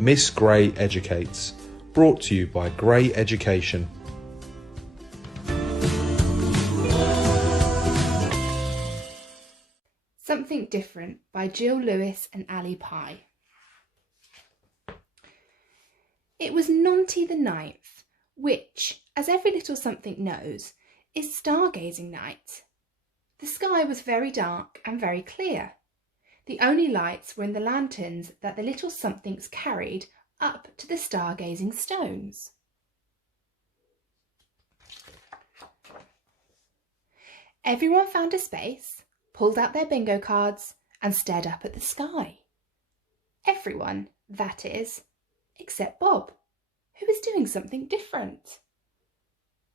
Miss Gray Educates, brought to you by Gray Education. Something Different by Jill Lewis and Ali Pye. It was Nonty the 9th, which, as every little something knows, is stargazing night. The sky was very dark and very clear. The only lights were in the lanterns that the little somethings carried up to the stargazing stones. Everyone found a space, pulled out their bingo cards and stared up at the sky. Everyone, that is, except Bob, who was doing something different.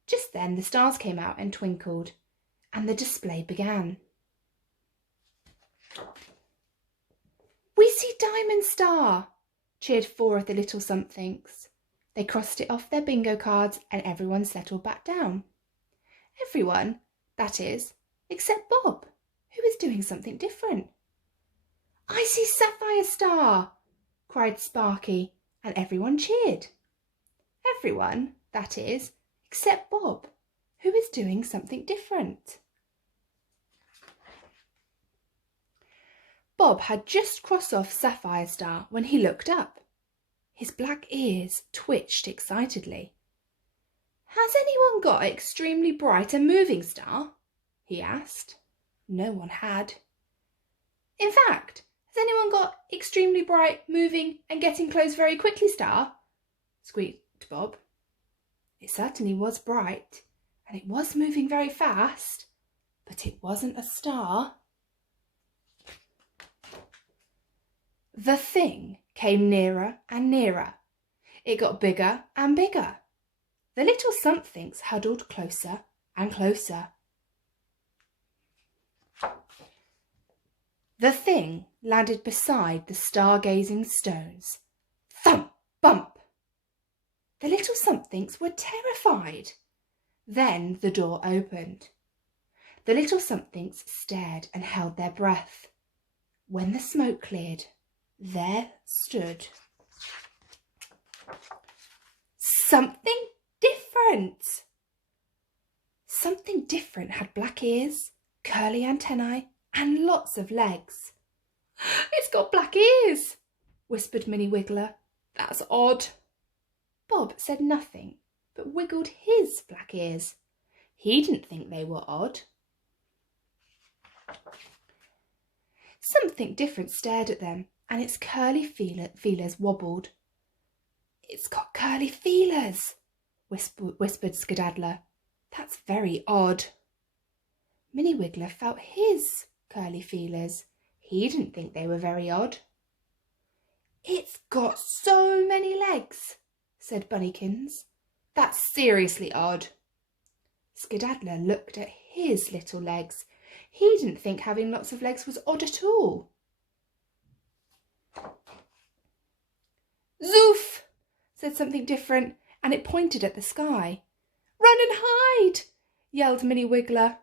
Just then the stars came out and twinkled, and the display began. "We see Diamond Star!" cheered 4 of the little somethings. They crossed it off their bingo cards and everyone settled back down. Everyone, that is, except Bob, who was doing something different. "I see Sapphire Star!" cried Sparky, and everyone cheered. Everyone, that is, except Bob, who was doing something different. Bob had just crossed off Sapphire Star when he looked up. His black ears twitched excitedly. "Has anyone got Extremely Bright and Moving Star?" he asked. No one had. "In fact, has anyone got Extremely Bright, Moving and Getting Close Very Quickly Star?" squeaked Bob. It certainly was bright, and it was moving very fast, but it wasn't a star. The thing came nearer and nearer. It got bigger and bigger. The little somethings huddled closer and closer. The thing landed beside the stargazing stones. Thump, bump. The little somethings were terrified. Then the door opened. The little somethings stared and held their breath. When the smoke cleared, there stood something different. Something different had black ears, curly antennae, and lots of legs. "It's got black ears," whispered Minnie Wiggler. "That's odd." Bob said nothing, but wiggled his black ears. He didn't think they were odd. Something different stared at them, and its curly feelers wobbled. "It's got curly feelers," whispered Skedaddler. "That's very odd." Minnie Wiggler felt his curly feelers. He didn't think they were very odd. "It's got so many legs," said Bunnykins. "That's seriously odd." Skedaddler looked at his little legs. He didn't think having lots of legs was odd at all. "Zoof!" said something different, and it pointed at the sky. "Run and hide!" yelled Minnie Wiggler.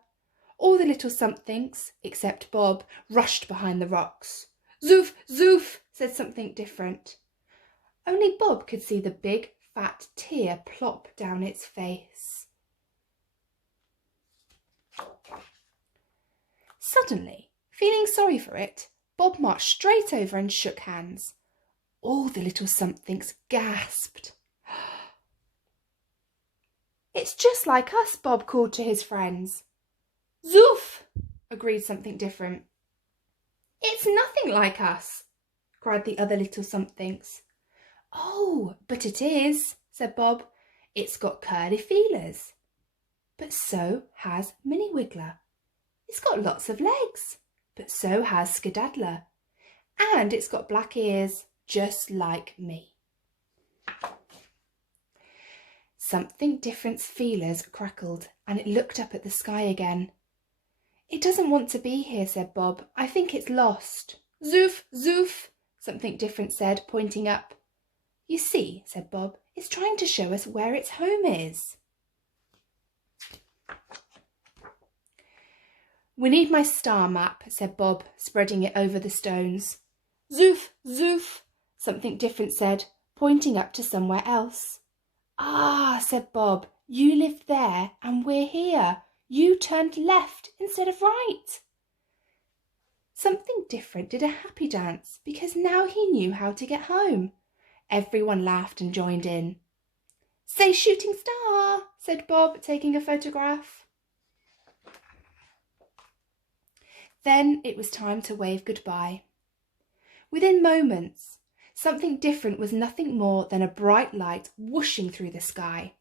All the little somethings, except Bob, rushed behind the rocks. "Zoof! Zoof!" said something different. Only Bob could see the big, fat tear plop down its face. Suddenly, feeling sorry for it, Bob marched straight over and shook hands. All the little somethings gasped. "It's just like us," Bob called to his friends. "Zoof!" agreed something different. "It's nothing like us," cried the other little somethings. "Oh, but it is," said Bob. "It's got curly feelers. But so has Minnie Wiggler. It's got lots of legs, but so has Skedaddler. And it's got black ears, just like me." Something different's feelers crackled, and it looked up at the sky again. "It doesn't want to be here," said Bob. "I think it's lost." "Zoof! Zoof!" something different said, pointing up. "You see," said Bob, "it's trying to show us where its home is." "We need my star map," said Bob, spreading it over the stones. "Zoof! Zoof!" Something different said, pointing up to somewhere else. Ah, said Bob, you lived there and we're here. You turned left instead of right. Something different did a happy dance because now he knew how to get home. Everyone laughed and joined in. Say shooting star, said Bob, taking a photograph. Then it was time to wave goodbye. Within moments, something different was nothing more than a bright light whooshing through the sky.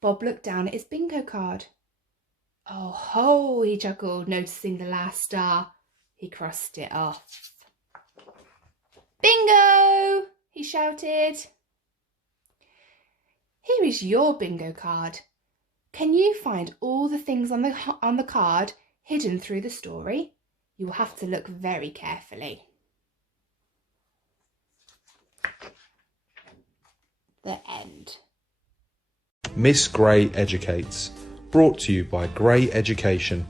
Bob looked down at his bingo card. Oh ho, he chuckled, noticing the last star. He crossed it off. Bingo! He shouted. Here is your bingo card. Can you find all the things on the card hidden through the story? You will have to look very carefully. The end. Miss Gray Educates, brought to you by Gray Education.